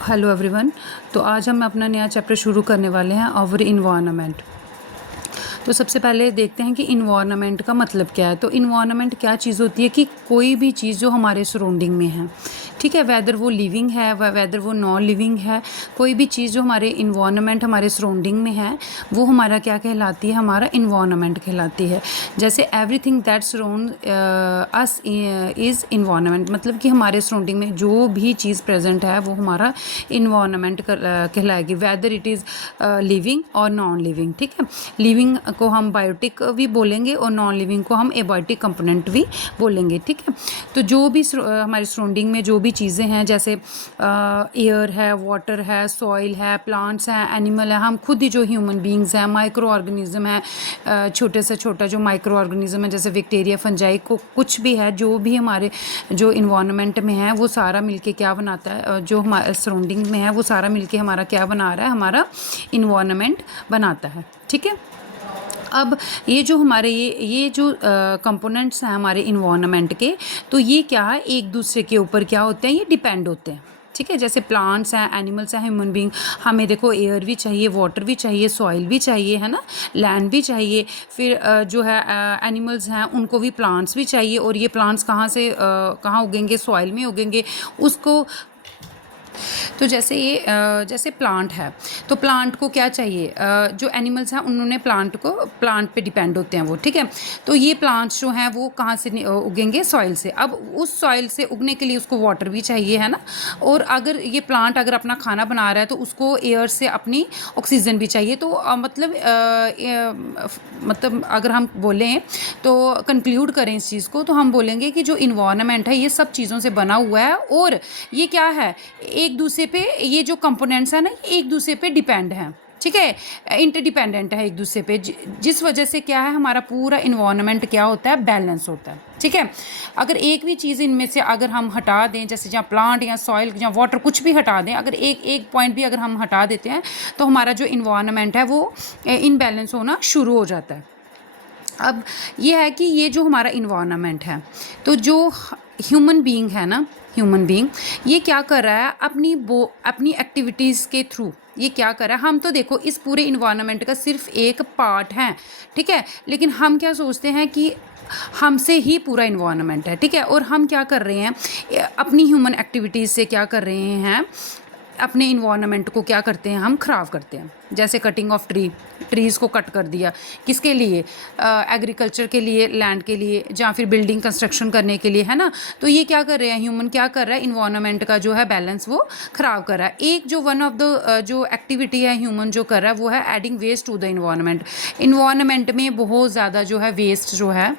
Hello everyone. तो आज हम अपना नया चैप्टर शुरू करने वाले हैं, आवर इन्वायरमेंट। तो सबसे पहले देखते हैं कि इन्वायरमेंट का मतलब क्या है। तो इन्वायरमेंट क्या चीज़ होती है कि कोई भी चीज़ जो हमारे सराउंडिंग में है, ठीक है, वेदर वो लिविंग है वेदर वो नॉन लिविंग है, कोई भी चीज़ जो हमारे इन्वायरमेंट हमारे सराउंडिंग में है वो हमारा क्या कहलाती है, हमारा इन्वायरमेंट कहलाती है। जैसे everything that surround us is environment, मतलब कि हमारे सराउंडिंग में जो भी चीज़ प्रेजेंट है वो हमारा इन्वायरमेंट कहलाएगी, वेदर इट इज़ लिविंग और नॉन लिविंग। ठीक है, लिविंग को हम बायोटिक भी बोलेंगे और नॉन लिविंग को हम एबायोटिक कंपोनेंट भी बोलेंगे। ठीक है, तो जो भी हमारे सराउंडिंग में जो भी चीज़ें हैं, जैसे एयर है, वाटर है, सॉइल है, प्लांट्स हैं, एनिमल है, हम खुद ही जो ह्यूमन बींग्स हैं, माइक्रो ऑर्गेनिज्म है, छोटे से छोटा जो माइक्रो ऑर्गेनिज्म है जैसे बैक्टीरिया, फंजाई, को कुछ भी है, जो भी हमारे जो इन्वायरमेंट में है वो सारा मिलके क्या बनाता है, जो हमारे सराउंडिंग में है वो सारा मिलके हमारा क्या बना रहा है, हमारा इन्वायरमेंट बनाता है। ठीक है, अब ये जो हमारे ये जो कंपोनेंट्स हैं हमारे इन्वायरमेंट के, तो ये क्या है, एक दूसरे के ऊपर क्या होते हैं, ये डिपेंड होते हैं। ठीक है, जैसे प्लांट्स हैं, एनिमल्स हैं, ह्यूमन बींग, हमें देखो एयर भी चाहिए, वाटर भी चाहिए, सॉइल भी चाहिए, है ना, लैंड भी चाहिए, फिर जो है एनिमल्स हैं उनको भी प्लांट्स भी चाहिए, और ये प्लांट्स कहाँ से कहाँ उगेंगे, सॉइल में उगेंगे उसको। तो जैसे ये जैसे प्लांट है, तो प्लांट को क्या चाहिए, जो एनिमल्स हैं उन्होंने प्लांट पे डिपेंड होते हैं वो। ठीक है, तो ये प्लांट्स जो हैं वो कहाँ से उगेंगे, सॉइल से। अब उस सॉइल से उगने के लिए उसको वाटर भी चाहिए, है ना, और अगर ये प्लांट अगर अपना खाना बना रहा है तो उसको एयर से अपनी ऑक्सीजन भी चाहिए। तो मतलब अगर हम बोलें तो कंक्लूड करें इस चीज़ को, तो हम बोलेंगे कि जो इन्वायरमेंट है ये सब चीज़ों से बना हुआ है, और ये क्या है, एक दूसरे पे, ये जो कंपोनेंट्स हैं ना ये एक दूसरे पे डिपेंड हैं। ठीक है, इंटरडिपेंडेंट है एक दूसरे पे, जिस वजह से क्या है, हमारा पूरा इन्वायरमेंट क्या होता है, बैलेंस होता है। ठीक है, अगर एक भी चीज़ इनमें से अगर हम हटा दें, जैसे जहाँ प्लांट या सॉइल या वाटर कुछ भी हटा दें, अगर एक पॉइंट भी अगर हम हटा देते हैं तो हमारा जो इन्वायरमेंट है वो इनबैलेंस होना शुरू हो जाता है। अब ये है कि ये जो हमारा इन्वायरमेंट है, तो जो ह्यूमन बीइंग है ना, ह्यूमन बीइंग ये क्या कर रहा है, अपनी एक्टिविटीज़ के थ्रू ये क्या कर रहा है, हम तो देखो इस पूरे इन्वायरमेंट का सिर्फ एक पार्ट है। ठीक है, लेकिन हम क्या सोचते हैं कि हमसे ही पूरा इन्वायरमेंट है। ठीक है, और हम क्या कर रहे हैं, अपनी ह्यूमन एक्टिविटीज़ से क्या कर रहे हैं, अपने इन्वायरमेंट को क्या करते हैं, हम ख़राब करते हैं। जैसे कटिंग ऑफ ट्रीज़ को कट कर दिया, किसके लिए, एग्रीकल्चर के लिए, लैंड के लिए, या फिर बिल्डिंग कंस्ट्रक्शन करने के लिए, है ना। तो ये क्या कर रहे हैं, ह्यूमन क्या कर रहा है, इन्वायरमेंट का जो है बैलेंस वो ख़राब कर रहा है। एक जो वन ऑफ द जो एक्टिविटी है ह्यूमन जो कर रहा है वो है adding waste to the environment. Environment में बहुत ज़्यादा जो है वेस्ट जो है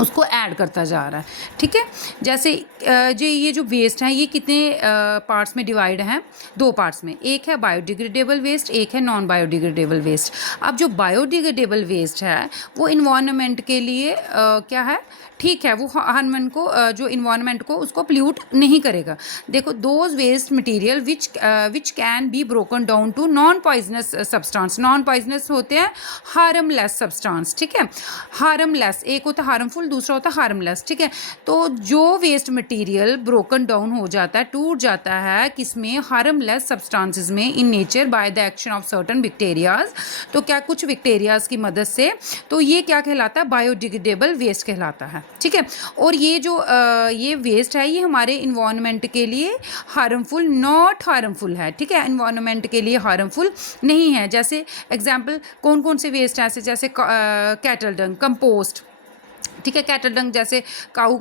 उसको ऐड करता जा रहा है। ठीक है, जैसे जो ये जो वेस्ट है ये कितने पार्ट्स में डिवाइड हैं, दो पार्ट्स में, एक है बायोडिग्रेडेबल वेस्ट, एक है नॉन बायोडिग्रेडेबल वेस्ट। अब जो बायोडिग्रेडेबल वेस्ट है वो इन्वायरमेंट के लिए क्या है, ठीक है, वो ह्यूमन को जो इन्वायरमेंट को उसको पोल्यूट नहीं करेगा। देखो, those waste material which can be broken down to non poisonous substance. Non poisonous होते हैं हार्मलेस सब्सटेंस। ठीक है, हार्मलेस एक होता है हार्मफुल, दूसरा होता है हार्मलेस। ठीक है, तो जो वेस्ट मटेरियल ब्रोकन डाउन हो जाता है, टूट जाता है किसमें, हार्मलेस सब्सटेंसेस में, in nature by the action of certain bacterias. तो क्या, कुछ बैक्टीरियाज की मदद से, तो ये क्या कहलाता है, बायोडिग्रेडेबल वेस्ट कहलाता है। ठीक है, और ये जो ये वेस्ट है ये हमारे इन्वायरमेंट के लिए हार्मफुल, नॉट हार्मफुल है। ठीक है, इन्वायरमेंट के लिए हार्मफुल नहीं है। जैसे एग्जांपल कौन कौन से वेस्ट हैं, ऐसे जैसे कैटल डंग, कंपोस्ट। ठीक है, कैटल डंग जैसे काऊ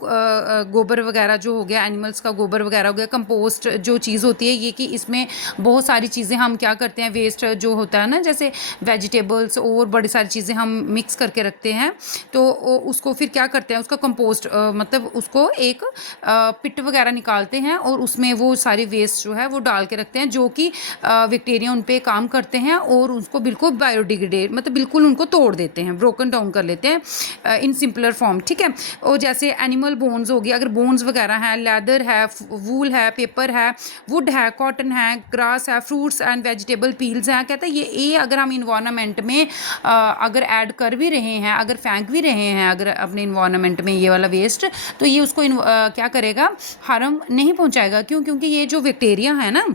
गोबर वगैरह जो हो गया, एनिमल्स का गोबर वगैरह हो गया। कंपोस्ट जो चीज़ होती है ये कि इसमें बहुत सारी चीज़ें हम क्या करते हैं, वेस्ट जो होता है ना, जैसे वेजिटेबल्स और बड़ी सारी चीज़ें हम मिक्स करके रखते हैं, तो उसको फिर क्या करते हैं, उसका कंपोस्ट मतलब उसको एक पिट वगैरह निकालते हैं और उसमें वो सारी वेस्ट जो है वो डाल के रखते हैं, जो कि बैक्टीरिया उन पर काम करते हैं और उसको बिल्कुल बायोडिग्रेडेट, मतलब बिल्कुल उनको तोड़ देते हैं, ब्रोकन डाउन कर लेते हैं इन सिंपलर फॉर्म। ठीक है, और जैसे एनिमल बोन्स हो गई, अगर बोन्स वगैरह हैं, लेदर है, वूल है, पेपर है, वुड है, कॉटन है, ग्रास है, फ्रूट्स एंड वेजिटेबल पील्स हैं, कहते हैं ये अगर हम इन्वायरमेंट में अगर ऐड कर भी रहे हैं, अगर फेंक भी रहे हैं अगर अपने इन्वायरमेंट में ये वाला वेस्ट, तो ये उसको क्या करेगा, हार्म नहीं पहुंचाएगा। क्यों, क्योंकि ये जो बैक्टीरिया है ना,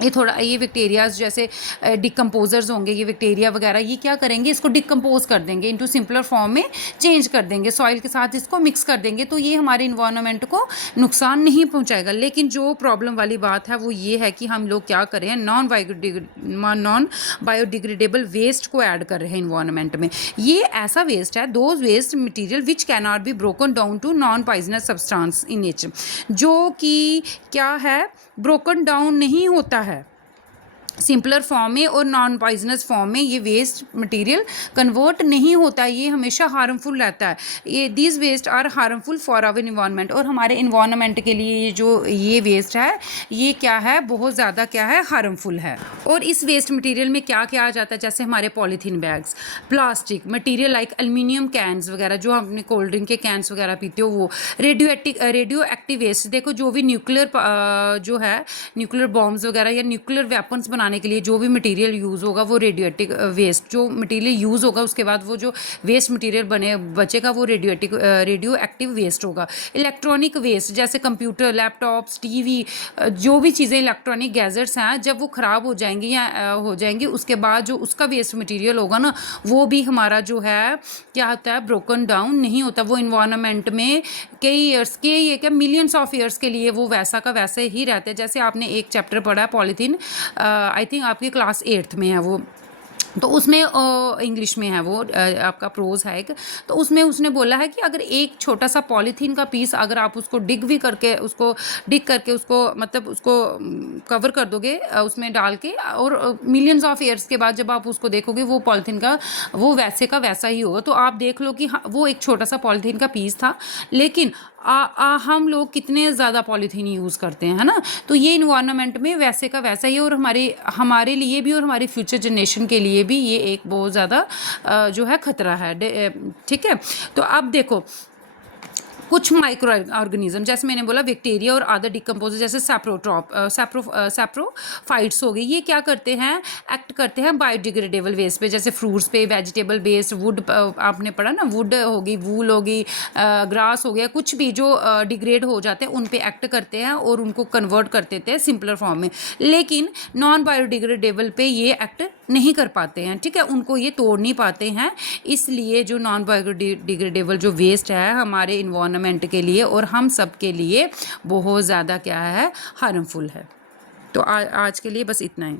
ये थोड़ा ये बैक्टीरियाज जैसे डिकम्पोजर्स होंगे, ये बैक्टीरिया वगैरह ये क्या करेंगे, इसको डिकम्पोज कर देंगे, इनटू सिंपलर फॉर्म में चेंज कर देंगे, सॉइल के साथ इसको मिक्स कर देंगे, तो ये हमारे इन्वायरमेंट को नुकसान नहीं पहुंचाएगा। लेकिन जो प्रॉब्लम वाली बात है वो ये है कि हम लोग क्या कर रहे हैं, नॉन बायोडिग्रेडेबल वेस्ट को ऐड कर रहे हैं इन्वायरमेंट में। ये ऐसा वेस्ट है, those waste material which can not be broken down to non poisonous substance in nature, जो कि क्या है, ब्रोकन डाउन नहीं होता है सिंपलर फॉर्म में और नॉन पॉइजनस फॉर्म में, ये वेस्ट मटेरियल कन्वर्ट नहीं होता, ये हमेशा हार्मफुल रहता है। ये these waste are harmful for our environment, और हमारे इन्वायरमेंट के लिए जो ये वेस्ट है ये क्या है, बहुत ज़्यादा क्या है, हार्मफुल है। और इस वेस्ट मटेरियल में क्या क्या आ जाता है, जैसे हमारे polythene bags, plastic material like aluminium cans वगैरह, जो हम अपने कोल्ड ड्रिंक के कैंस वगैरह पीते हो वो, रेडियो एक्टिव वेस्ट, देखो जो भी न्यूक्लियर जो है न्यूक्लियर बॉम्ब्स वगैरह या न्यूक्लियर वेपन्स बनाने के लिए जो भी मटेरियल यूज़ होगा वो रेडियोएक्टिव वेस्ट, जो मटेरियल यूज़ होगा उसके बाद वो जो वेस्ट मटेरियल बचेगा वो रेडियो एक्टिव वेस्ट होगा। इलेक्ट्रॉनिक वेस्ट जैसे कंप्यूटर, लैपटॉप्स, टीवी, जो भी चीज़ें इलेक्ट्रॉनिक गैजेट्स हैं, जब वो ख़राब हो जाएंगी या हो जाएंगी उसके बाद जो उसका वेस्ट मटेरियल होगा ना, वो भी हमारा जो है क्या होता है, ब्रोकन डाउन नहीं होता, वो इन्वायरमेंट में कई ईयर्स के, ये क्या मिलियंस ऑफ ईयर्स के लिए वो वैसा का वैसे ही रहते हैं। जैसे आपने एक चैप्टर पढ़ा है पॉलीथीन, आई थिंक आपकी क्लास 8th में है वो, तो उसमें इंग्लिश में है वो, आपका प्रोज है एक, तो उसमें उसने बोला है कि अगर एक छोटा सा पॉलीथीन का पीस अगर आप उसको डिग करके उसको मतलब उसको कवर कर दोगे उसमें डाल के, और मिलियंस ऑफ ईयर्स के बाद जब आप उसको देखोगे वो पॉलीथीन का वो वैसे का वैसा ही होगा। तो आप देख लो कि वो एक छोटा सा पॉलीथीन का पीस था, लेकिन हम लोग कितने ज़्यादा पॉलीथीन यूज़ करते हैं, है ना। तो ये इन्वायरमेंट में वैसे का वैसा ही है, और हमारे लिए भी और हमारी फ्यूचर जनरेशन के लिए भी ये एक बहुत ज़्यादा जो है ख़तरा है, ठीक है। तो अब देखो कुछ माइक्रो ऑर्गेनिज्म, जैसे मैंने बोला बैक्टीरिया और अदर डिकम्पोजर, जैसे सैप्रोफाइट्स हो गई, ये क्या करते हैं, एक्ट करते हैं बायोडिग्रेडेबल वेस्ट पे, जैसे फ्रूट्स पे, वेजिटेबल बेस्ड, वुड आपने पढ़ा ना, वुड होगी, वूल होगी, ग्रास हो गया, कुछ भी जो डिग्रेड हो जाते हैं उन पे एक्ट करते हैं और उनको कन्वर्ट कर देते हैं सिंपलर फॉर्म में। लेकिन नॉन बायोडिग्रेडेबल पे ये एक्ट नहीं कर पाते हैं, ठीक है, उनको ये तोड़ नहीं पाते हैं, इसलिए जो नॉन बायोडिग्रेडेबल जो वेस्ट है हमारे इन्वायरमेंट के लिए और हम सब के लिए बहुत ज़्यादा क्या है, हार्मफुल है। तो आज के लिए बस इतना ही।